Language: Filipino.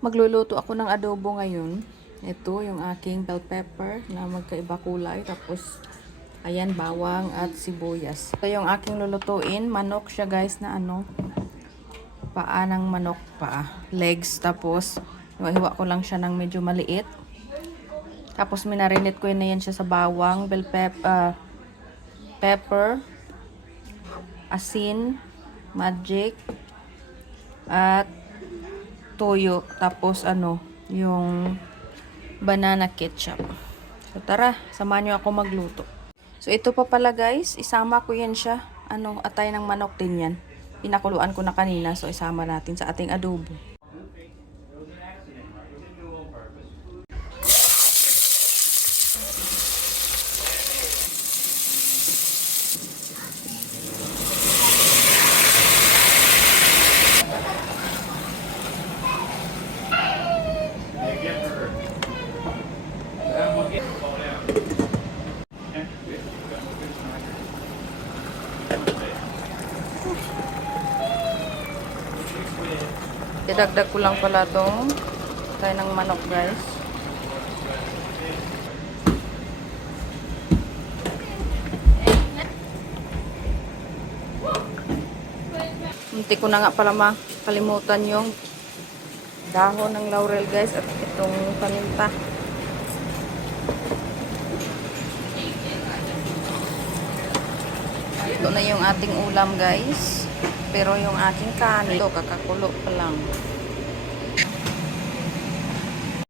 Magluluto ako ng adobo ngayon. Ito yung aking bell pepper na magkaiba kulay. Tapos, ayan, bawang at sibuyas. Ito yung aking lulutuin. Manok siya guys na paa ng manok, paa. Legs. Tapos, hiwa ko lang siya ng medyo maliit. Tapos, minarinate ko na yan siya sa bawang, bell pepper, asin, magic, at toyo, tapos yung banana ketchup. So tara, samahan nyo ako magluto. So ito pa pala guys, isama ko yan siya. Atay ng manok din yan. Pinakuluan ko na kanina, so isama natin sa ating adobo. Idagdag ko lang pala itong tayo ng manok guys. Hindi ko na nga pala makalimutan yung dahon ng laurel guys at itong paminta. Ito na yung ating ulam guys. Pero yung aking kanin, ito kakakulo pa lang.